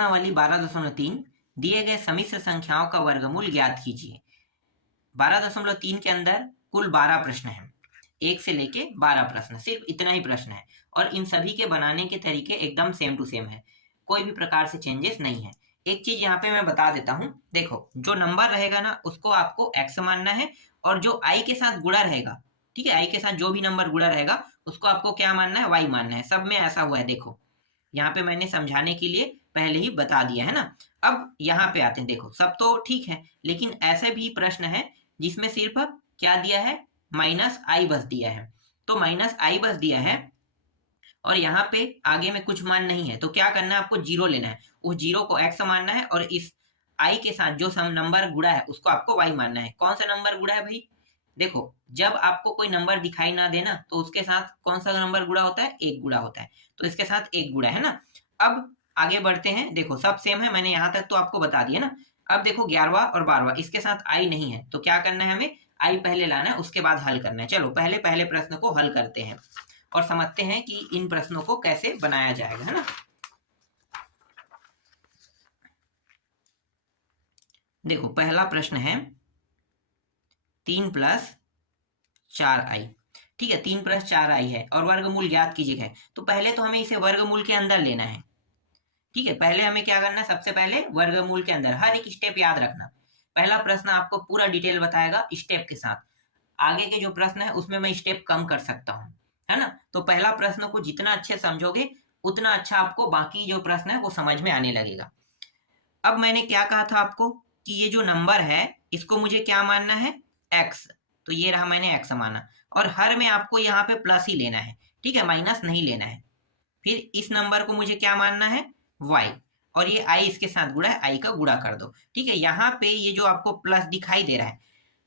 प्रश्नावली 12.3 दिए गए समिश्र संख्याओं का वर्गमूल ज्ञात कीजिए। 12.3 के अंदर कुल 12 प्रश्न हैं, 1 से लेके 12 प्रश्न, सिर्फ इतना ही प्रश्न है और इन सभी के बनाने के तरीके एकदम सेम टू सेम है, कोई भी प्रकार से चेंजेस नहीं है। एक चीज यहाँ पे मैं बता देता हूँ, देखो जो नंबर रहेगा ना उसको आपको x मानना है और जो i के साथ गुणा रहेगा, ठीक है, i के साथ जो भी नंबर गुणा रहेगा उसको आपको क्या मानना है, y मानना है। सब में ऐसा हुआ है, देखो यहाँ पे मैंने समझाने के लिए पहले ही बता दिया है ना। अब यहाँ पे आते हैं, देखो सब तो ठीक है, लेकिन ऐसे भी प्रश्न है जिसमें सिर्फ क्या दिया है, -i बस दिया है। तो -i बस दिया है और यहाँ पे आगे में कुछ मान नहीं है, तो क्या करना है, आपको जीरो लेना है, उस जीरो को x मानना है और इस i के साथ जो सम नंबर गुणा है उसको आपको y मानना है। कौन सा नंबर गुणा है भाई, देखो जब आपको कोई नंबर दिखाई ना देना तो उसके साथ कौन सा नंबर गुणा होता है, 1 गुणा होता है, तो इसके साथ 1 गुणा है ना। अब आगे बढ़ते हैं, देखो सब सेम है, मैंने यहाँ तक तो आपको बता दिया ना। अब देखो 11वां और 12वां, इसके साथ i नहीं है, तो क्या करना है, हमें i पहले लाना है, उसके बाद हल करना है। चलो पहले प्रश्न को हल करते हैं और समझते हैं कि इन प्रश्नों को कैसे बनाया जाएगा, है ना। देखो पहला प्रश्न है 3 + 4i, ठीक है, 3 + 4i है और वर्गमूल ज्ञात कीजिएगा। तो पहले तो हमें इसे वर्गमूल के अंदर लेना है, ठीक है, पहले हमें क्या करना है, सबसे पहले वर्गमूल के अंदर हर एक स्टेप याद रखना। पहला प्रश्न आपको पूरा डिटेल बताएगा स्टेप के साथ, आगे के जो प्रश्न है उसमें मैं स्टेप कम कर सकता हूँ, है ना। तो पहला प्रश्न को जितना अच्छे समझोगे उतना अच्छा आपको बाकी जो प्रश्न है वो समझ में आने लगेगा। अब मैंने क्या कहा था आपको कि ये जो नंबर है इसको मुझे क्या मानना है, x, तो ये रहा, मैंने x माना और हर में आपको यहाँ पे प्लस ही लेना है, ठीक है, माइनस नहीं लेना है। फिर इस नंबर को मुझे क्या मानना है, y, और ये i इसके साथ गुणा है, i का गुणा कर दो, ठीक है। यहाँ पे ये जो आपको प्लस दिखाई दे रहा है,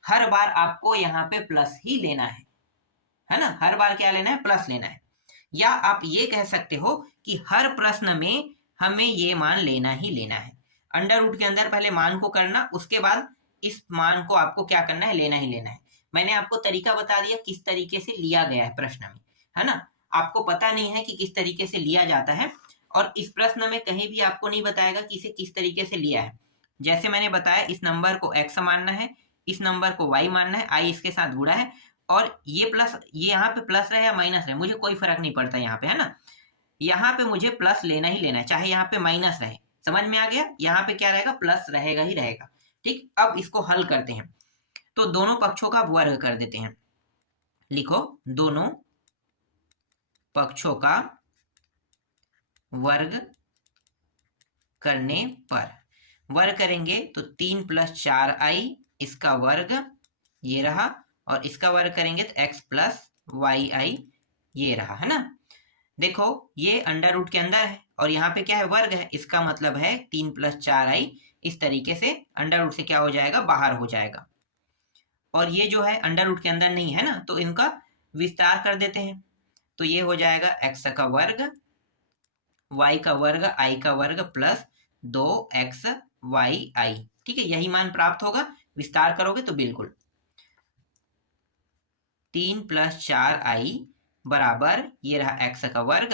हर बार आपको यहाँ पे प्लस ही लेना है ना, हर बार क्या लेना है, प्लस लेना है। या आप ये कह सकते हो कि हर प्रश्न में हमें ये मान लेना ही लेना है। अंडर रूट के अंदर पहले मान को करना, उसके बाद इस मान को आपको क्या करना है, लेना ही लेना है। मैंने आपको तरीका बता दिया किस तरीके से लिया गया है प्रश्न में, है ना। आपको पता नहीं है कि किस तरीके से लिया जाता है और इस प्रश्न में कहीं भी आपको नहीं बताएगा कि इसे किस तरीके से लिया है। जैसे मैंने बताया, इस नंबर को x मानना है, इस नंबर को y मानना है, i इसके साथ गुणा है और ये प्लस, ये यहाँ पे प्लस रहे या माइनस रहे मुझे कोई फर्क नहीं पड़ता यहाँ पे, है ना। यहाँ पे मुझे प्लस लेना ही लेना है, चाहे यहाँ पे माइनस रहे, समझ में आ गया। यहाँ पे क्या रहेगा, प्लस रहेगा ही रहेगा, ठीक। अब इसको हल करते हैं, तो दोनों पक्षों का वर्ग कर देते हैं। लिखो, दोनों पक्षों का वर्ग करने पर, वर्ग करेंगे तो 3 + 4i इसका वर्ग ये रहा और इसका वर्ग करेंगे तो x + yi ये रहा, है ना। देखो ये अंडर रूट के अंदर है और यहाँ पे क्या है, वर्ग है, इसका मतलब है 3 + 4i इस तरीके से अंडर रूट से क्या हो जाएगा, बाहर हो जाएगा। और ये जो है अंडर रूट के अंदर नहीं है ना, तो इनका विस्तार कर देते हैं, तो ये हो जाएगा x का वर्ग, y का वर्ग, i का वर्ग प्लस 2xyi, ठीक है, यही मान प्राप्त होगा। विस्तार करोगे तो बिल्कुल 3 + 4i बराबर ये रहा x का वर्ग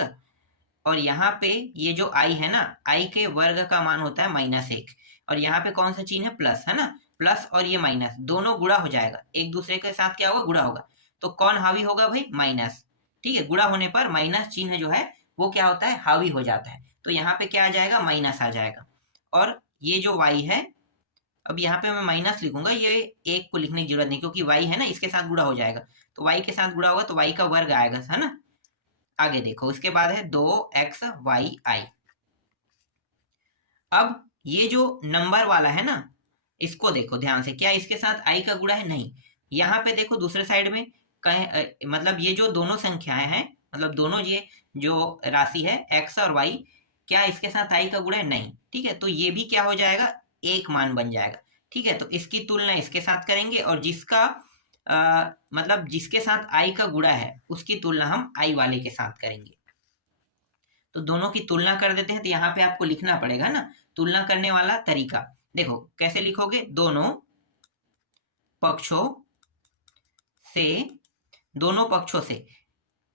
और यहाँ पे ये जो i है ना, i के वर्ग का मान होता है -1 और यहाँ पे कौन सा चिन्ह है, प्लस, है ना। प्लस और ये माइनस दोनों गुणा हो जाएगा, एक दूसरे के साथ क्या होगा, गुणा होगा, तो कौन हावी होगा भाई, माइनस, ठीक है। गुणा होने पर माइनस चिन्ह जो है वो क्या होता है, हावी हो जाता है, तो यहाँ पे क्या आ जाएगा, माइनस आ जाएगा। और ये जो y है, अब यहाँ पे मैं माइनस लिखूंगा, ये एक को लिखने की जरूरत नहीं क्योंकि y है ना, इसके साथ गुणा हो जाएगा, तो y के साथ गुणा होगा तो y का वर्ग आएगा, है ना। आगे देखो, इसके बाद है 2xyi। अब ये जो नंबर वाला है ना, इसको देखो ध्यान से, क्या इसके साथ i का गुणा है, नहीं। यहाँ पे देखो दूसरे साइड में कहीं मतलब ये जो दोनों संख्याएं हैं, मतलब दोनों ये जो राशि है x और y, क्या इसके साथ i का गुणा है, नहीं, ठीक है। तो ये भी क्या हो जाएगा, एक मान बन जाएगा, ठीक है। तो इसकी तुलना इसके साथ करेंगे और जिसका मतलब जिसके साथ i का गुणा है उसकी तुलना हम i वाले के साथ करेंगे। तो दोनों की तुलना कर देते हैं, तो यहाँ पे आपको लिखना पड़ेगा ना तुलना करने वाला तरीका। देखो कैसे लिखोगे, दोनों पक्षों से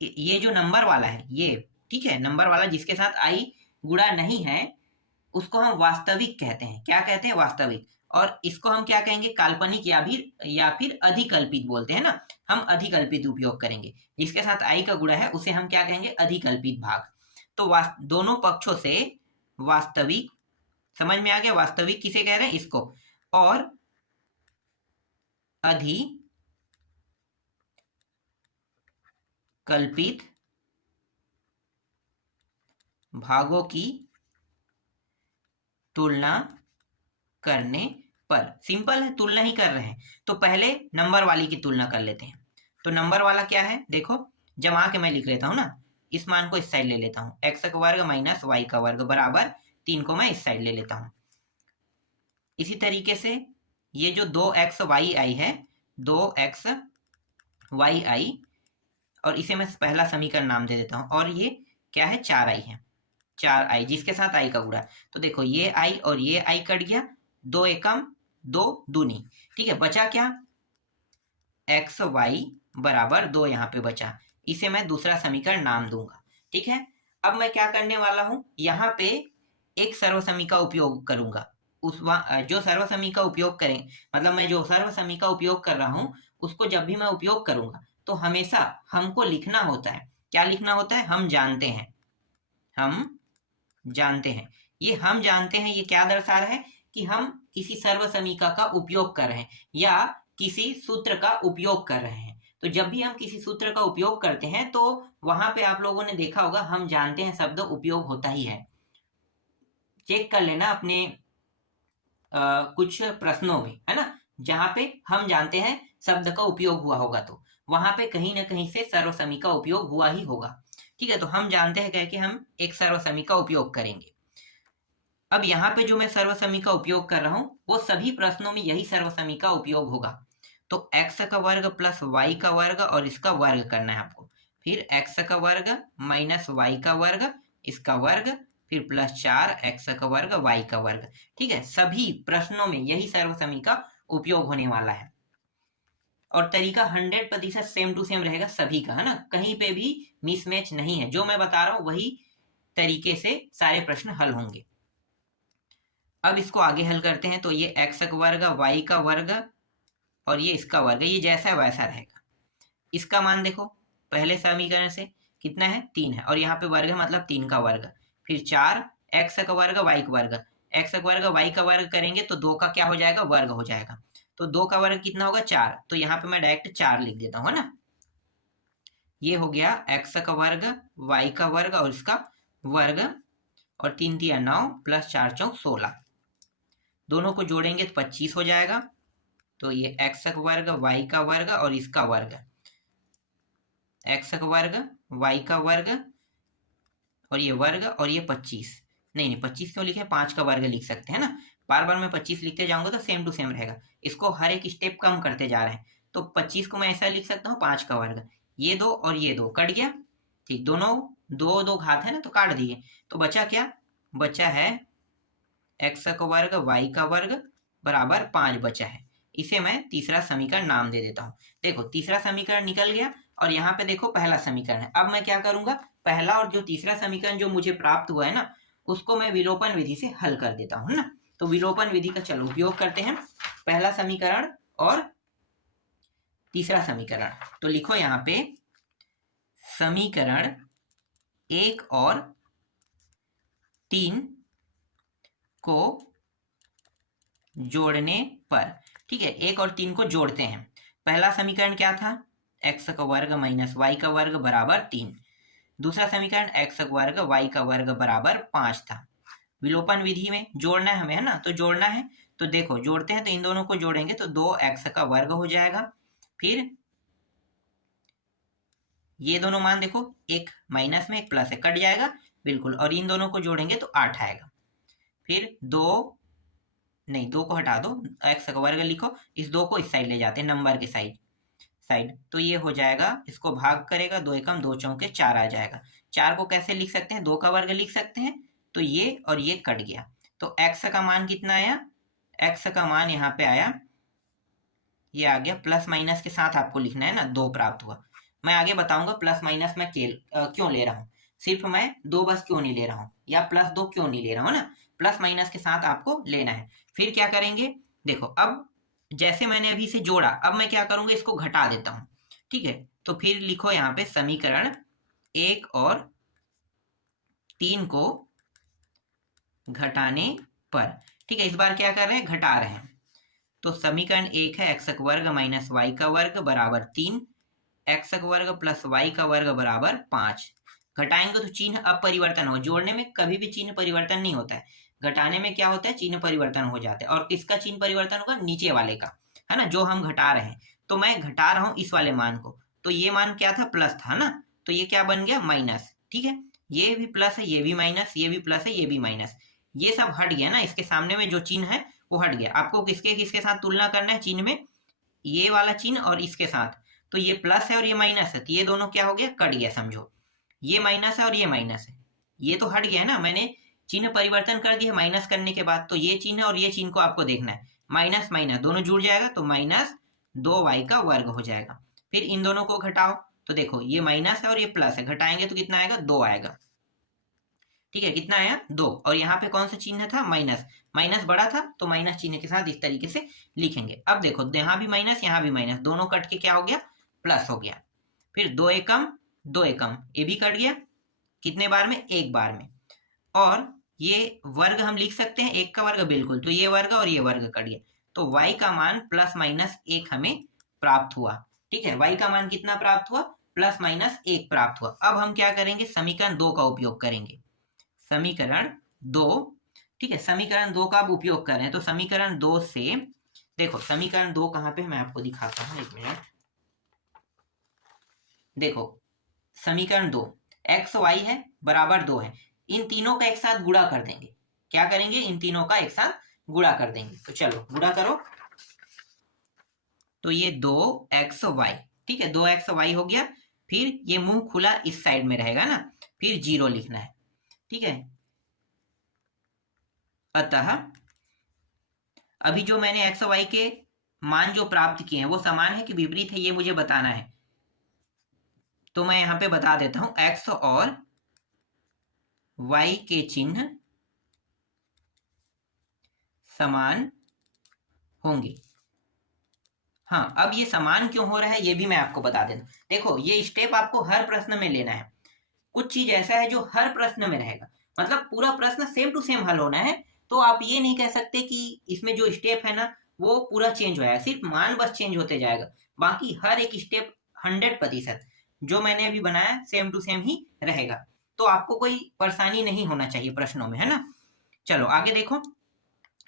ये जो नंबर वाला है ये, ठीक है, नंबर वाला जिसके साथ i गुणा नहीं है उसको हम वास्तविक कहते हैं। क्या कहते हैं? वास्तविक। और इसको हम क्या कहेंगे? काल्पनिक या फिर अधिकल्पित बोलते हैं ना, हम अधिकल्पित उपयोग करेंगे। जिसके साथ आई का गुणा है उसे हम क्या कहेंगे? अधिकल्पित भाग। तो दोनों पक्षों से वास्तविक, समझ में आ गया? वास्तविक किसे कह रहे हैं? इसको। और अधिकल्पित भागों की तुलना करने पर, सिंपल है, तुलना ही कर रहे हैं तो पहले नंबर वाली की तुलना कर लेते हैं। तो नंबर वाला क्या है? देखो, जमा के मैं लिख लेता हूं ना, इस मान को इस साइड ले लेता हूं, x का वर्ग माइनस वाई का वर्ग बराबर 3 को मैं इस साइड ले लेता हूं। इसी तरीके से ये जो 2xy है, 2xy, और इसे मैं पहला समीकरण नाम दे देता हूं। और ये क्या है? 4i है, 4i जिसके साथ i का गुणा। तो देखो ये i और ये i कट गया, 2 एकम 2 दूनी, ठीक है। बचा क्या? xy बराबर 2 यहाँ पे बचा, इसे मैं दूसरा समीकरण नाम दूंगा, ठीक है। अब मैं क्या करने वाला हूं? यहाँ पे एक सर्वसमी का उपयोग करूंगा। जो सर्वसमी का उपयोग करें, मतलब मैं जो सर्वसमी का उपयोग कर रहा हूं उसको जब भी मैं उपयोग करूंगा तो हमेशा हमको लिखना होता है। क्या लिखना होता है? हम जानते हैं, हम जानते हैं। ये हम जानते हैं, ये क्या दर्शा रहा है? कि हम किसी सर्वसमीका का उपयोग कर रहे हैं या किसी सूत्र का उपयोग कर रहे हैं। तो जब भी हम किसी सूत्र का उपयोग करते हैं तो वहां पे आप लोगों ने देखा होगा हम जानते हैं शब्द उपयोग होता ही है। चेक कर लेना अपने कुछ प्रश्नों में, है ना, जहां पे हम जानते हैं शब्द का उपयोग हुआ होगा तो वहां पे कहीं ना कहीं से सर्वसमी का उपयोग हुआ ही होगा, ठीक है। तो हम जानते हैं कह के हम एक सर्वसमी का उपयोग करेंगे। अब यहाँ पे जो मैं सर्वसमी का उपयोग कर रहा हूं वो सभी प्रश्नों में यही सर्वसमी का उपयोग होगा। तो x का वर्ग प्लस y का वर्ग और इसका वर्ग करना है आपको, फिर x का वर्ग माइनस y का वर्ग, इसका वर्ग, फिर प्लस 4x का वर्ग y का वर्ग, ठीक है। सभी प्रश्नों में यही सर्वसमी का उपयोग होने वाला है और तरीका 100% सेम टू सेम रहेगा सभी का, है ना, कहीं पे भी मिसमैच नहीं है। जो मैं बता रहा हूं वही तरीके से सारे प्रश्न हल होंगे। अब इसको आगे हल करते हैं। तो ये x का वर्ग, y का वर्ग और ये इसका वर्ग, ये जैसा है वैसा रहेगा। इसका मान देखो पहले समीकरण से कितना है? 3 है, और यहाँ पे वर्ग है मतलब 3 का वर्ग, फिर 4 x का वर्ग y का वर्ग, x का वर्ग y का वर्ग करेंगे तो 2 का क्या हो जाएगा? वर्ग हो जाएगा। तो 2 का वर्ग कितना होगा? 4। तो यहाँ पे मैं डायरेक्ट 4 लिख देता हूँ, है ना। ये हो गया x का वर्ग, y का वर्ग और इसका वर्ग, और 3 3 9 प्लस 4 4 16, दोनों को जोड़ेंगे तो 25 हो जाएगा। तो ये x का वर्ग, y का वर्ग और इसका वर्ग, x का वर्ग, y का वर्ग और ये वर्ग, और ये 25, नहीं 25 क्यों लिखे? 5 का वर्ग लिख सकते हैं ना। बार बार मैं 25 लिखते जाऊंगा तो सेम टू सेम रहेगा, इसको हर एक स्टेप कम करते जा रहे हैं। तो 25 को मैं ऐसा लिख सकता हूँ 5 का वर्ग, ये 2 और ये 2 कट गया, ठीक, दोनों 2 2 घात है ना तो काट दिए। तो बचा क्या? बचा है x का वर्ग, y का वर्ग बराबर 5 बचा है। इसे मैं तीसरा समीकरण नाम दे देता हूँ। देखो तीसरा समीकरण निकल गया और यहाँ पे देखो पहला समीकरण है। अब मैं क्या करूंगा? पहला और जो तीसरा समीकरण जो मुझे प्राप्त हुआ है ना उसको मैं विलोपन विधि से हल कर देता हूँ ना। तो विलोपन विधि का चलो उपयोग करते हैं। पहला समीकरण और तीसरा समीकरण, तो लिखो यहाँ पे समीकरण 1 और 3 को जोड़ने पर, ठीक है, 1 और 3 को जोड़ते हैं। पहला समीकरण क्या था? x का वर्ग माइनस y का वर्ग बराबर 3। दूसरा समीकरण x का वर्ग y का वर्ग बराबर 5 था। विलोपन विधि में जोड़ना है हमें, है ना, तो जोड़ना है। तो देखो जोड़ते हैं तो इन दोनों को जोड़ेंगे तो 2x का वर्ग हो जाएगा, फिर ये दोनों मान देखो एक माइनस में एक प्लस है, कट जाएगा बिल्कुल, और इन दोनों को जोड़ेंगे तो 8 आएगा। फिर 2 को हटा दो, x का वर्ग लिखो, इस 2 को इस साइड ले जाते हैं नंबर के साइड, तो ये हो जाएगा, इसको भाग करेगा 2 एकम 2 चौके 4 आ जाएगा। 4 को कैसे लिख सकते हैं? 2 का वर्ग लिख सकते हैं। तो ये और ये कट गया, तो x का मान कितना आया? x का मान यहाँ पे आया, ये आ गया, प्लस माइनस के साथ आपको लिखना है ना, 2 प्राप्त हुआ। मैं आगे बताऊंगा प्लस माइनस मैं क्यों ले रहा हूँ, सिर्फ मैं 2 बस क्यों नहीं ले रहा हूँ या प्लस 2 क्यों नहीं ले रहा हूँ ना। प्लस माइनस के साथ आपको लेना है। फिर क्या करेंगे, देखो अब जैसे मैंने अभी से जोड़ा, अब मैं क्या करूंगा, इसको घटा देता हूं। ठीक है, तो फिर लिखो यहाँ पे समीकरण 1 और 3 को घटाने पर। ठीक है, इस बार क्या कर रहे हैं, घटा रहे हैं। तो समीकरण 1 है x वर्ग माइनस वाई का वर्ग बराबर 3, x वर्ग प्लस वाई का वर्ग बराबर 5। घटाएंगे तो चिन्ह अपरिवर्तन हो, जोड़ने में कभी भी चिन्ह परिवर्तन नहीं होता है, घटाने में क्या होता है, चिन्ह परिवर्तन हो जाता है। और किसका चिन्ह परिवर्तन होगा, नीचे वाले का, है ना, जो हम घटा रहे हैं। तो मैं घटा रहा हूं इस वाले मान को, तो ये मान क्या था, प्लस था ना, तो ये क्या बन गया, माइनस। ठीक है, ये भी प्लस है, ये भी माइनस, ये भी प्लस है, ये भी माइनस, ये सब हट गया ना, इसके सामने में जो चिन्ह है वो हट गया। आपको किसके किसके साथ तुलना करना है चिन्ह में, ये वाला चिन्ह और इसके साथ। तो ये प्लस है और ये माइनस है, तो ये दोनों क्या हो गया, कट गया, समझो ये माइनस है और ये माइनस है, ये तो हट गया है ना, मैंने चिन्ह परिवर्तन कर दिया माइनस करने के बाद। तो ये चिन्ह और ये चिन्ह को आपको देखना है, माइनस माइनस दोनों जुड़ जाएगा, तो माइनस 2y का वर्ग हो जाएगा। फिर इन दोनों को घटाओ, तो देखो ये माइनस है और ये प्लस है, घटाएंगे तो कितना आएगा, 2 आएगा। ठीक है, कितना आया, 2। और यहाँ पे कौन सा चिन्ह था, माइनस, माइनस बड़ा था तो माइनस चिन्ह के साथ इस तरीके से लिखेंगे। अब देखो यहाँ भी माइनस, यहाँ भी माइनस, दोनों कट के क्या हो गया, प्लस हो गया। फिर 2 एकम 2 एकम, ये भी कट गया, कितने बार में, एक बार में। और ये वर्ग हम लिख सकते हैं, एक का वर्ग बिल्कुल, तो ये वर्ग और ये वर्ग कट गया, तो y का मान प्लस माइनस 1 हमें प्राप्त हुआ। ठीक है, y का मान कितना प्राप्त हुआ, प्लस माइनस 1 प्राप्त हुआ। अब हम क्या करेंगे, समीकरण 2 का उपयोग करेंगे, समीकरण 2। ठीक है, समीकरण 2 का आप उपयोग कर रहे हैं, तो समीकरण 2 से देखो, समीकरण 2 कहाँ पे, मैं आपको दिखाता हूँ, एक मिनट। देखो समीकरण 2, एक्स वाई है बराबर 2 है, इन तीनों का एक साथ गुणा कर देंगे। क्या करेंगे, इन तीनों का एक साथ गुणा कर देंगे। तो चलो गुणा करो, तो ये 2xy, ठीक है, 2xy हो गया। फिर ये मुंह खुला इस साइड में रहेगा ना, फिर 0 लिखना है। ठीक है, अतः अभी जो मैंने एक्स वाई के मान जो प्राप्त किए हैं वो समान है कि विपरीत है, ये मुझे बताना है। तो मैं यहां पे बता देता हूं, एक्स और वाई के चिन्ह समान होंगे। हाँ, अब ये समान क्यों हो रहा है ये भी मैं आपको बता देता हूं। देखो ये स्टेप आपको हर प्रश्न में लेना है, कुछ चीज ऐसा है जो हर प्रश्न में रहेगा, मतलब पूरा प्रश्न सेम टू सेम हल होना है। तो आप ये नहीं कह सकते कि इसमें जो स्टेप है ना वो पूरा चेंज हो जाएगा, सिर्फ मान बस चेंज होते जाएगा, बाकी हर एक स्टेप 100% जो मैंने अभी बनाया सेम टू सेम ही रहेगा। तो आपको कोई परेशानी नहीं होना चाहिए प्रश्नों में, है ना। चलो आगे देखो,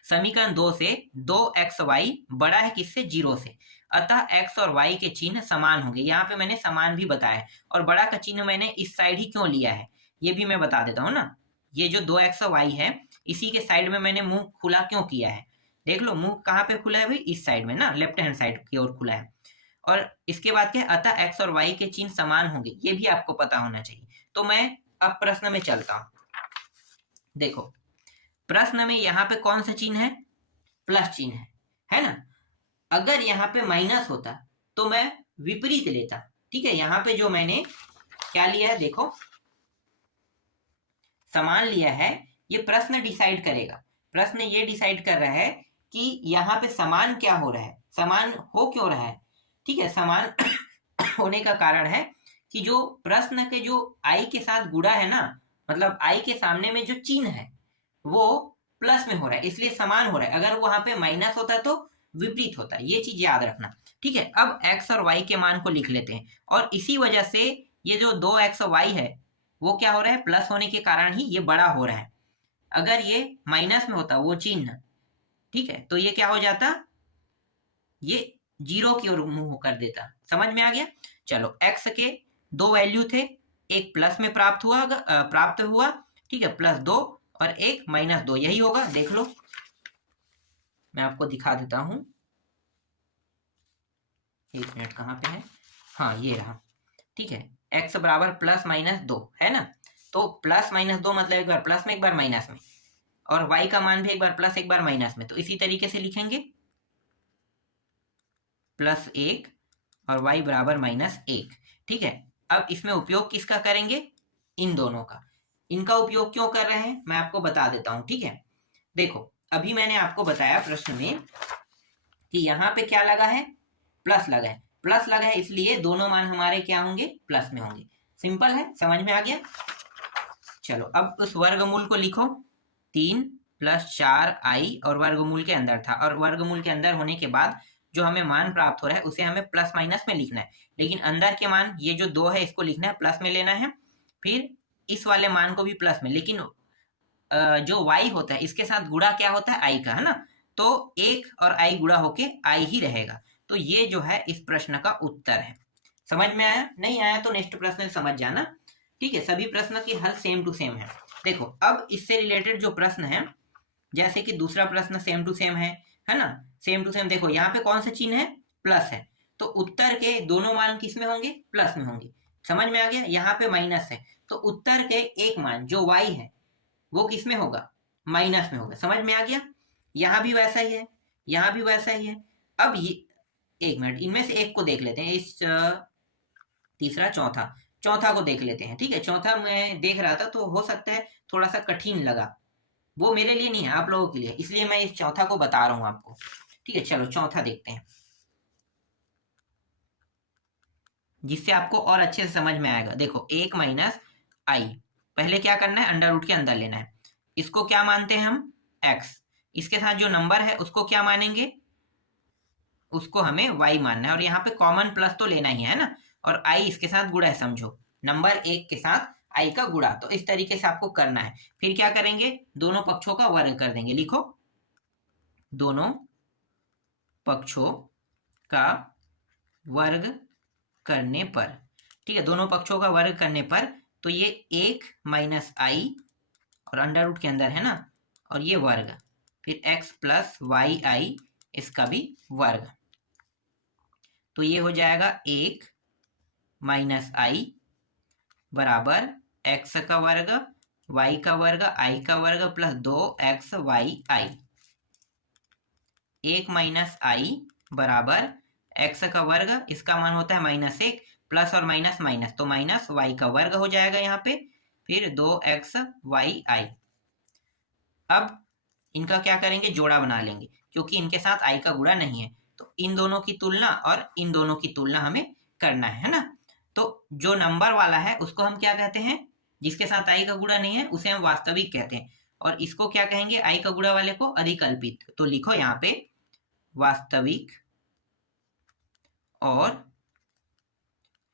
समीकरण 2 से 2xy बड़ा है किससे, 0 से, अतः x और y के चिन्ह समान होंगे। यहाँ पे मैंने समान भी बताया है, और बड़ा का चिन्ह मैंने इस साइड ही क्यों लिया है ये भी मैं बता देता हूँ ना। ये जो 2xy है इसी के साइड में मैंने मुंह खुला क्यों किया है, देख लो मुंह कहाँ पे खुला है भाई, इस साइड में ना, लेफ्ट हैंड साइड की ओर खुला है। और इसके बाद क्या, अतः x और y के चिन्ह समान होंगे, ये भी आपको पता होना चाहिए। तो मैं अब प्रश्न में चलता हूँ। देखो प्रश्न में यहाँ पे कौन सा चिन्ह है, प्लस चिन्ह है ना। अगर यहाँ पे माइनस होता तो मैं विपरीत लेता। ठीक है, यहाँ पे जो मैंने क्या लिया है, देखो समान लिया है, ये प्रश्न डिसाइड करेगा। प्रश्न ये डिसाइड कर रहा है कि यहाँ पे समान क्या हो रहा है, समान हो क्यों रहा है। ठीक है, समान होने का कारण है कि जो प्रश्न के जो आई के साथ गुणा है ना, मतलब आई के सामने में जो चिन्ह है वो प्लस में हो रहा है, इसलिए समान हो रहा है। अगर वहां पे माइनस होता तो विपरीत होता, ये चीज याद रखना। ठीक है, अब x और y के मान को लिख लेते हैं, और इसी वजह से ये जो 2xy है वो क्या हो रहा है, प्लस होने के कारण ही ये बड़ा हो रहा है। अगर ये माइनस में होता वो चिन्ह, ठीक है, तो ये क्या हो जाता, ये 0 की ओर मुंह कर देता। समझ में आ गया। चलो x के 2 वैल्यू थे, एक प्लस में प्राप्त हुआ, ठीक है, +2 और एक -2, यही होगा। देख लो मैं आपको दिखा देता हूं, एक मिनट, कहाँ पे है, हाँ ये रहा। ठीक है, x बराबर +-2 है ना, तो +-2 मतलब एक बार प्लस में एक बार माइनस में, और y का मान भी एक बार प्लस एक बार माइनस में, तो इसी तरीके से लिखेंगे +1 और y बराबर -1। ठीक है, अब इसमें उपयोग किसका करेंगे, इन दोनों का। इनका उपयोग क्यों कर रहे हैं मैं आपको बता देता हूं। ठीक है, देखो अभी मैंने आपको बताया प्रश्न में कि यहाँ पे क्या लगा है, प्लस लगा है, प्लस लगा है इसलिए दोनों मान हमारे क्या होंगे, प्लस में होंगे। सिंपल है, समझ में आ गया। चलो अब उस वर्गमूल को लिखो, 3 + 4i और वर्गमूल के अंदर था, और वर्गमूल के अंदर होने के बाद जो हमें मान प्राप्त हो रहा है उसे हमें प्लस माइनस में लिखना है, लेकिन अंदर के मान ये जो 2 है इसको लिखना है प्लस में लेना है, फिर इस वाले मान को भी प्लस में, लेकिन जो y होता है इसके साथ गुणा क्या होता है, i का, है ना, तो 1 और i गुणा होके i ही रहेगा। तो ये जो है इस प्रश्न का उत्तर है। समझ में आया? नहीं आया तो नेक्स्ट प्रश्न समझ जाना। ठीक है, सभी प्रश्न की हल सेम टू सेम है। देखो अब इससे रिलेटेड जो प्रश्न है, जैसे कि दूसरा प्रश्न सेम टू सेम है ना, सेम टू सेम। देखो यहाँ पे कौन सा चिन्ह है, प्लस है, तो उत्तर के दोनों मान किस में होंगे, प्लस में होंगे। समझ में आ गया। यहाँ पे माइनस है तो उत्तर के एक मान जो y है वो किस में होगा, माइनस में होगा। समझ में आ गया। यहाँ भी वैसा ही है, यहाँ भी वैसा ही है। अब ये एक मिनट, इनमें से एक को देख लेते हैं, इस तीसरा चौथा को देख लेते हैं। ठीक है, चौथा मैं देख रहा था तो हो सकता है थोड़ा सा कठिन लगा, वो मेरे लिए नहीं है, आप लोगों के लिए, इसलिए मैं इस चौथा को बता रहा हूं आपको। ठीक है, चलो चौथा देखते हैं जिससे आपको और अच्छे से समझ में आएगा। देखो 1 - i, पहले क्या करना है, अंडर रूट के अंदर लेना है। इसको क्या मानते हैं हम, x। इसके साथ जो नंबर है उसको क्या मानेंगे, उसको हमें y मानना है, और यहाँ पे कॉमन प्लस तो लेना ही है ना, और i इसके साथ गुणा है, समझो नंबर 1 के साथ i का गुणा। तो इस तरीके से आपको करना है। फिर क्या करेंगे, दोनों पक्षों का वर्ग कर देंगे। लिखो, दोनों पक्षों का वर्ग करने पर, ठीक है, दोनों पक्षों का वर्ग करने पर तो ये 1 - i और अंडर रूट के अंदर है ना, और ये वर्ग, फिर x + yi इसका भी वर्ग, तो ये हो जाएगा 1 - i बराबर x का वर्ग, y का वर्ग, i का वर्ग प्लस 2xyi। 1 - i बराबर x का वर्ग, इसका मान होता है -1, प्लस और माइनस माइनस, तो माइनस y का वर्ग हो जाएगा यहाँ पे, फिर 2xyi। अब इनका क्या करेंगे, जोड़ा बना लेंगे, क्योंकि इनके साथ i का गुणा नहीं है, तो इन दोनों की तुलना और इन दोनों की तुलना हमें करना है ना। तो जो नंबर वाला है उसको हम क्या कहते हैं, जिसके साथ i का गुणा नहीं है उसे हम वास्तविक कहते हैं, और इसको क्या कहेंगे, i का गुणा वाले को अधिकल्पित। तो लिखो यहाँ पे वास्तविक और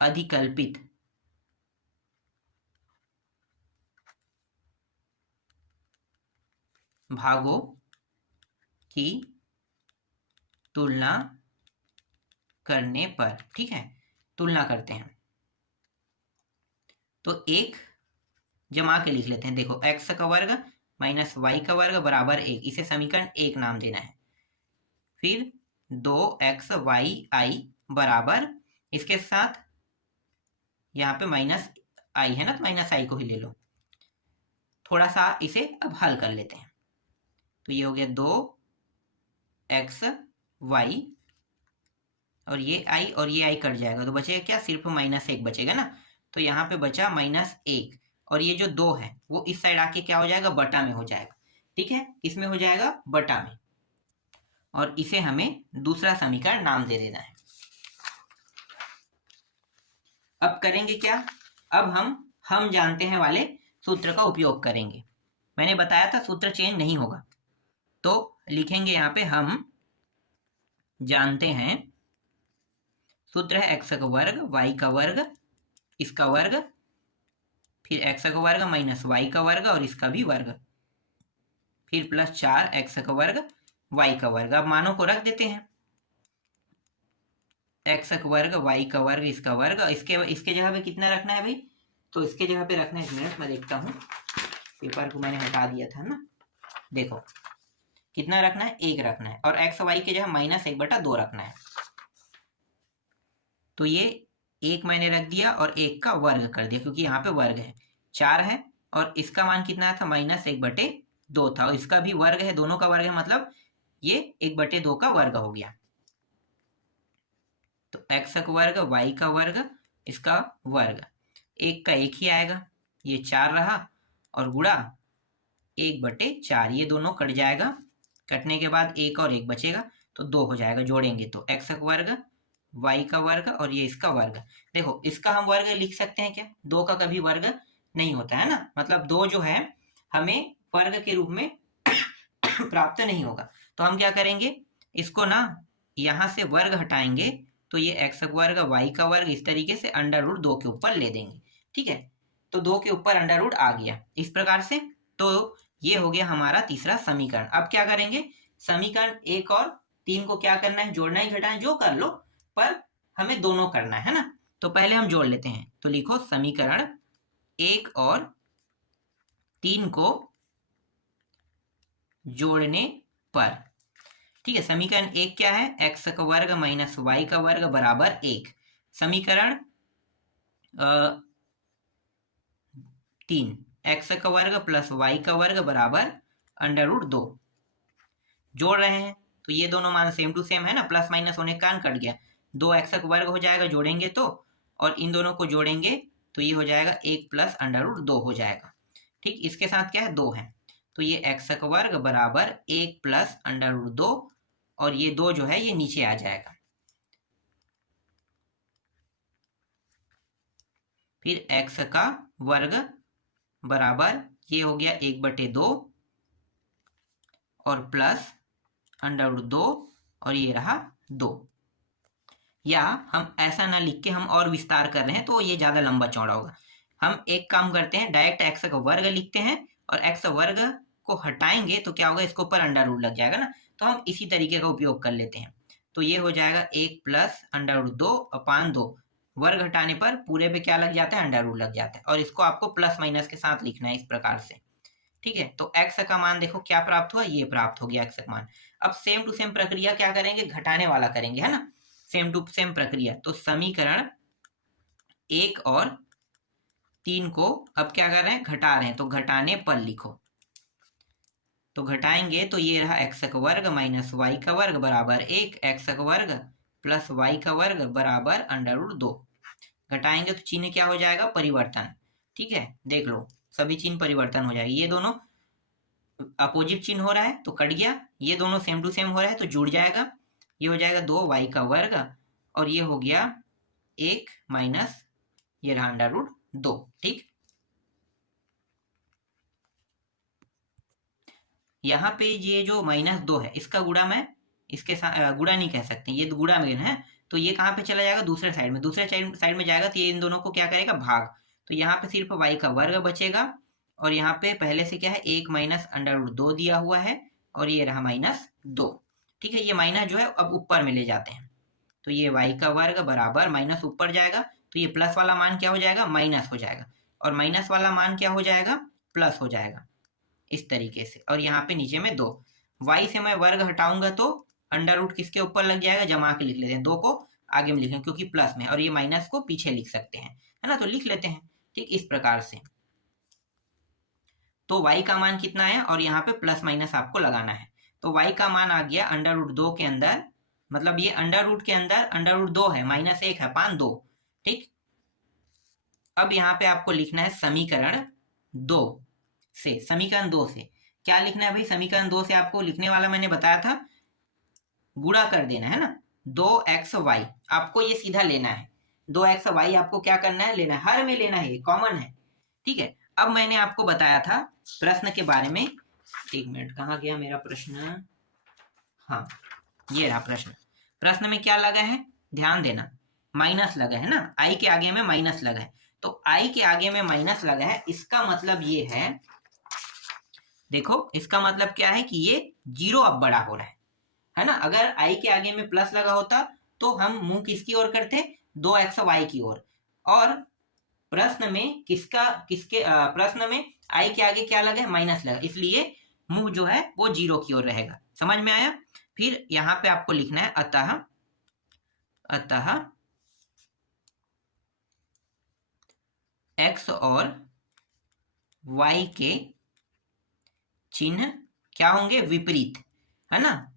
अधिकल्पित भागों की तुलना करने पर, ठीक है, तुलना करते हैं। तो 1 जमा के लिख लेते हैं। देखो x का वर्ग माइनस y का वर्ग बराबर 1, इसे समीकरण 1 नाम देना है। फिर 2xyi बराबर, इसके साथ यहाँ पे -i है ना, तो -i को ही ले लो। थोड़ा सा इसे अब हल कर लेते हैं, तो ये हो गया 2xy, और ये i और ये i कट जाएगा, तो बचेगा क्या, सिर्फ -1 बचेगा ना। तो यहाँ पे बचा -1, और ये जो 2 है वो इस साइड आके क्या हो जाएगा, बटा में हो जाएगा। ठीक है, इसमें हो जाएगा बटा में, और इसे हमें दूसरा समीकरण नाम दे देना है। अब करेंगे क्या, अब हम जानते हैं वाले सूत्र का उपयोग करेंगे। मैंने बताया था सूत्र चेंज नहीं होगा, तो लिखेंगे यहाँ पे हम जानते हैं, सूत्र है x का वर्ग y का वर्ग इसका वर्ग, फिर x का वर्ग माइनस y का वर्ग और इसका भी वर्ग, फिर प्लस 4x का वर्ग y का वर्ग। अब मानों को रख देते हैं, x का वर्ग y का वर्ग इसका वर्ग, इसके जगह पे कितना रखना है भाई, तो इसके जगह पे रखना है, 1 मिनट मैं देखता हूँ, पेपर को मैंने हटा दिया था ना। देखो कितना रखना है, 1 रखना है, और x y के जगह -1/2 रखना है। तो ये 1 मैंने रख दिया और 1 का वर्ग कर दिया, क्योंकि यहाँ पे वर्ग है, 4 है, और इसका मान कितना था, -1/2 था, और इसका भी वर्ग है, दोनों का वर्ग है, मतलब ये 1/2 का वर्ग हो गया। तो x का वर्ग y का वर्ग इसका वर्ग, 1 का 1 ही आएगा, ये 4 रहा, और गुणा 1/4, ये दोनों कट जाएगा, कटने के बाद एक और एक बचेगा तो 2 हो जाएगा, जोड़ेंगे तो x का वर्ग y का वर्ग और ये इसका वर्ग। देखो इसका हम वर्ग लिख सकते हैं क्या, 2 का कभी वर्ग नहीं होता है ना, मतलब 2 जो है हमें वर्ग के रूप में प्राप्त नहीं होगा। तो हम क्या करेंगे, इसको ना यहाँ से वर्ग हटाएंगे तो ये x का वर्ग y का वर्ग इस तरीके से √2 के ऊपर ले देंगे। ठीक है, तो 2 के ऊपर √ आ गया इस प्रकार से। तो ये हो गया हमारा तीसरा समीकरण। अब क्या करेंगे, समीकरण 1 और 3 को क्या करना है, जोड़ना ही घटाना जो कर लो, पर हमें दोनों करना है ना। तो पहले हम जोड़ लेते हैं, तो लिखो समीकरण 1 और 3 को जोड़ने पर। ठीक है, समीकरण 1 क्या है, x का वर्ग माइनस y का वर्ग बराबर 1। समीकरण 3 x का वर्ग प्लस y का वर्ग बराबर √2। जोड़ रहे हैं तो ये दोनों मान सेम टू सेम है ना, प्लस माइनस होने के कारण कट गया, 2x का वर्ग हो जाएगा जोड़ेंगे तो, और इन दोनों को जोड़ेंगे तो ये हो जाएगा 1 प्लस √2 हो जाएगा। ठीक, इसके साथ क्या है, 2 है, तो ये x का वर्ग बराबर 1 प्लस √2, और ये 2 जो है ये नीचे आ जाएगा। फिर x का वर्ग बराबर ये हो गया 1/2 और प्लस √2 और ये रहा 2। या हम ऐसा ना लिख के हम और विस्तार कर रहे हैं तो ये ज़्यादा लंबा चौड़ा होगा। हम एक काम करते हैं, डायरेक्ट x का वर्ग लिखते हैं और x वर्ग को हटाएंगे तो क्या होगा, इसके ऊपर √ लग जाएगा ना, तो हम इसी तरीके का उपयोग कर लेते हैं। तो ये हो जाएगा 1 प्लस √2/2, वर्ग हटाने पर पूरे पे क्या लग जाता है, √ लग जाता है, और इसको आपको प्लस माइनस के साथ लिखना है इस प्रकार से। ठीक है, तो x का मान देखो क्या प्राप्त हुआ, ये प्राप्त हो गया x का मान। अब सेम टू सेम प्रक्रिया क्या करेंगे, घटाने वाला करेंगे, है ना, सेम टू सेम प्रक्रिया। तो समीकरण 1 और 3 को अब क्या कर रहे हैं, घटा रहे हैं, तो घटाने पर लिखो। तो घटाएंगे तो ये रहा x का वर्ग माइनस y का वर्ग बराबर 1, x का वर्ग प्लस y का वर्ग बराबर √2। घटाएंगे तो चिन्ह क्या हो जाएगा, परिवर्तन। ठीक है, देख लो सभी चिन्ह परिवर्तन हो जाएगा, ये दोनों अपोजिट चिन्ह हो रहा है तो कट गया, ये दोनों सेम टू सेम हो रहा है तो जुड़ जाएगा, ये हो जाएगा 2y का वर्ग और ये हो गया 1 माइनस ये रहा √2। ठीक, यहाँ पे ये जो -2 है इसका गुणा मैं इसके साथ गुणा नहीं कह सकते, ये गुणा में है, तो ये कहाँ पे चला जाएगा, दूसरे साइड में, दूसरे साइड में जाएगा तो ये इन दोनों को क्या करेगा, भाग। तो यहाँ पे सिर्फ y का वर्ग बचेगा और यहाँ पे पहले से क्या है, 1 माइनस √2 दिया हुआ है और ये रहा -2। ठीक है, ये माइनस जो है अब ऊपर में ले जाते हैं, तो ये y का वर्ग बराबर माइनस ऊपर जाएगा तो ये प्लस वाला मान क्या हो जाएगा, माइनस हो जाएगा, और माइनस वाला मान क्या हो जाएगा, प्लस हो जाएगा इस तरीके से। और यहाँ पे नीचे में 2, y से मैं वर्ग हटाऊंगा तो √ किसके ऊपर लग जाएगा, जमा के लिख लेते हैं, 2 को आगे में लिखें क्योंकि प्लस में, और ये माइनस को पीछे लिख सकते हैं, है ना, तो लिख लेते हैं। ठीक, इस प्रकार से। तो y का मान कितना है और यहाँ पे प्लस माइनस आपको लगाना है, तो y का मान आ गया √2 के अंदर, मतलब ये √ के अंदर √2 है, -1 है, 5 2। ठीक, अब यहाँ पे आपको लिखना है समीकरण 2 से, समीकरण 2 से क्या लिखना है भाई, समीकरण 2 से आपको लिखने वाला मैंने बताया था, गुणा कर देना है ना, 2xy आपको ये सीधा लेना है, 2xy आपको क्या करना है, लेना है, हर में लेना है, कॉमन है। ठीक है, अब मैंने आपको बताया था प्रश्न के बारे में, 1 मिनट कहाँ गया मेरा प्रश्न, हाँ ये रहा प्रश्न। प्रश्न में क्या लगा है, ध्यान देना, माइनस लगा है ना, i के आगे में माइनस लगा है, तो i के आगे में माइनस लगा है, इसका मतलब ये है, देखो इसका मतलब क्या है कि ये 0 अब बड़ा हो रहा है ना। अगर i के आगे में प्लस लगा होता तो हम मुंह किसकी ओर करते, 2xy की ओर, और प्रश्न में प्रश्न में i के आगे क्या लगा है, माइनस लगा, इसलिए मुंह जो है वो 0 की ओर रहेगा। समझ में आया। फिर यहाँ पे आपको लिखना है अतः x और y के चिन्ह क्या होंगे, विपरीत, है ना,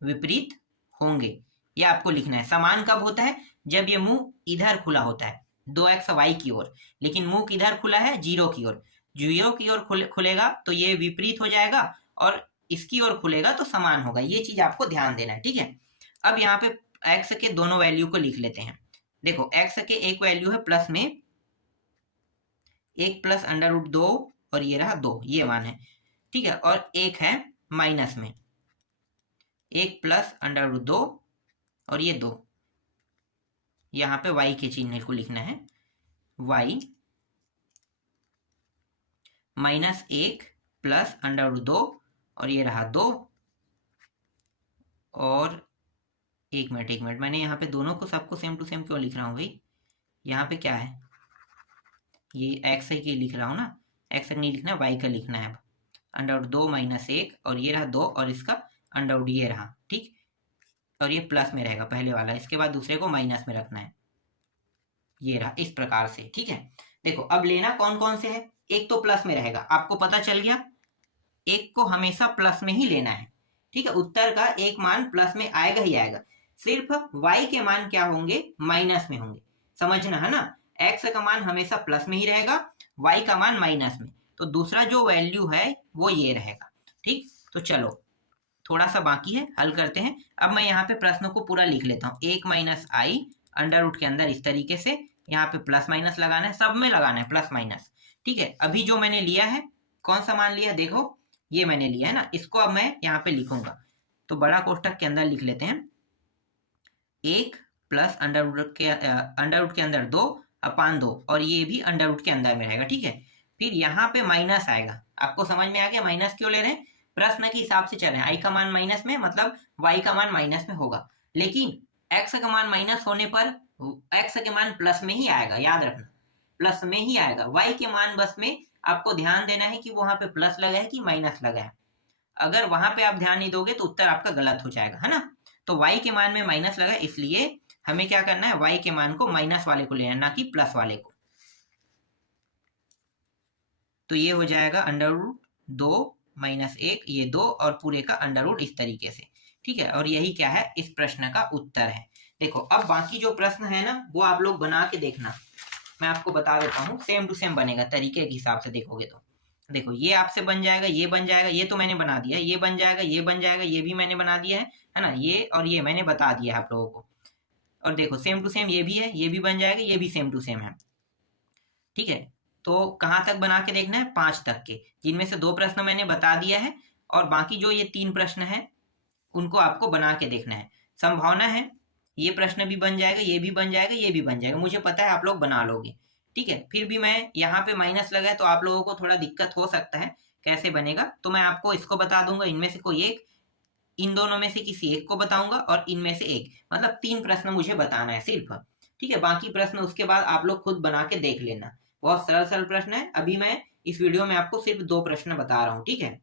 विपरीत होंगे, ये आपको लिखना है। समान कब होता है, जब ये मुंह इधर खुला होता है 2xy की ओर, लेकिन मुंह किधर खुला है, 0 की ओर, जीरो की ओर खुलेगा तो ये विपरीत हो जाएगा, और इसकी ओर खुलेगा तो समान होगा। ये चीज आपको ध्यान देना है, ठीक है। अब यहाँ पे x के दोनों वैल्यू को लिख लेते हैं। देखो x के एक वैल्यू है प्लस में 1 प्लस अंडर रूट 2 और ये रहा 2, ये मान है, ठीक है। और एक है माइनस में 1 प्लस अंडर रूट 2 और ये 2, यहाँ पे y के चिन्ह को लिखना है, y minus 1 plus under root 2 और ये रहा 2। और एक मिनट मैंने यहाँ पे दोनों को सबको सेम टू सेम क्यों लिख रहा हूँ भाई, यहाँ पे क्या है, ये x ही के लिख रहा हूँ ना, x नहीं लिखना, y का लिखना है। अंडर रूट 2 माइनस 1 और ये रहा 2 और इसका अंडर रूट ये रहा, ठीक। और ये प्लस में रहेगा पहले वाला, इसके बाद दूसरे को माइनस में रखना है, ये रहा इस प्रकार से, ठीक है। देखो अब लेना कौन कौन से है, एक तो प्लस में रहेगा, आपको पता चल गया, एक को हमेशा प्लस में ही लेना है, ठीक है। उत्तर का एक मान प्लस में आएगा ही आएगा, सिर्फ y के मान क्या होंगे, माइनस में होंगे, समझना है ना। x का मान हमेशा प्लस में ही रहेगा, y का मान माइनस में, तो दूसरा जो वैल्यू है वो ये रहेगा, ठीक। तो चलो थोड़ा सा बाकी है, हल करते हैं। अब मैं यहाँ पे प्रश्नों को पूरा लिख लेता हूँ। 1 माइनस आई अंडर रूट के अंदर इस तरीके से, यहाँ पे प्लस माइनस लगाना है, सब में लगाना है प्लस माइनस, ठीक है। अभी जो मैंने लिया है, कौन सा मान लिया, देखो ये मैंने लिया है ना, इसको अब मैं यहाँ पे लिखूंगा, तो बड़ा कोष्टक के अंदर लिख लेते हैं 1 प्लस अंडर रूट के अंदर 2 अपान 2 और ये भी अंडर रूट के अंदर में रहेगा, ठीक है। फिर यहाँ पे माइनस आएगा, आपको समझ में आ गया माइनस क्यों ले रहे हैं, प्रश्न के हिसाब से चल रहे हैं, आई का मान माइनस में मतलब वाई का मान माइनस में होगा, लेकिन एक्स का मान माइनस होने पर एक्स के मान प्लस में ही आएगा, याद रखना प्लस में ही आएगा। वाई के मान बस में आपको ध्यान देना है कि वहां पे प्लस लगा है कि माइनस लगा है, अगर वहां पे आप ध्यान नहीं दोगे तो उत्तर आपका गलत हो जाएगा, है ना। तो y के मान में माइनस लगा, इसलिए हमें क्या करना है, y के मान को माइनस वाले को लेना, ना कि प्लस वाले को। तो ये हो जाएगा अंडर रूट 2 माइनस 1, ये 2 और पूरे का अंडर रूट इस तरीके से, ठीक है। और यही क्या है, इस प्रश्न का उत्तर है। देखो अब बाकी जो प्रश्न है ना वो आप लोग बना के देखना, मैं आपको बता देता हूँ, सेम टू सेम बनेगा तरीके के हिसाब से देखोगे तो। देखो ये आपसे बन जाएगा, ये बन जाएगा, ये तो मैंने बना दिया, ये बन जाएगा, ये बन जाएगा, ये भी मैंने बना दिया है ना, ये और ये मैंने बता दिया है आप लोगों को। और देखो सेम टू सेम ये भी है, ये भी बन जाएगा, ये भी सेम टू सेम है, ठीक है। तो कहाँ तक बना के देखना है, 5 तक के, जिनमें से 2 प्रश्न मैंने बता दिया है, और बाकी जो ये 3 प्रश्न है उनको आपको बना के देखना है। संभावना है ये प्रश्न भी बन जाएगा, ये भी बन जाएगा, ये भी बन जाएगा, मुझे पता है आप लोग बना लोगे, ठीक है। फिर भी मैं यहाँ पे माइनस लगा है तो आप लोगों को थोड़ा दिक्कत हो सकता है कैसे बनेगा, तो मैं आपको इसको बता दूंगा, इनमें से कोई एक, इन दोनों में से किसी एक को बताऊंगा, और इनमें से एक, मतलब 3 प्रश्न मुझे बताना है सिर्फ, ठीक है। बाकी प्रश्न उसके बाद आप लोग खुद बना के देख लेना, बहुत सरल सरल प्रश्न है। अभी मैं इस वीडियो में आपको सिर्फ 2 प्रश्न बता रहा हूँ, ठीक है।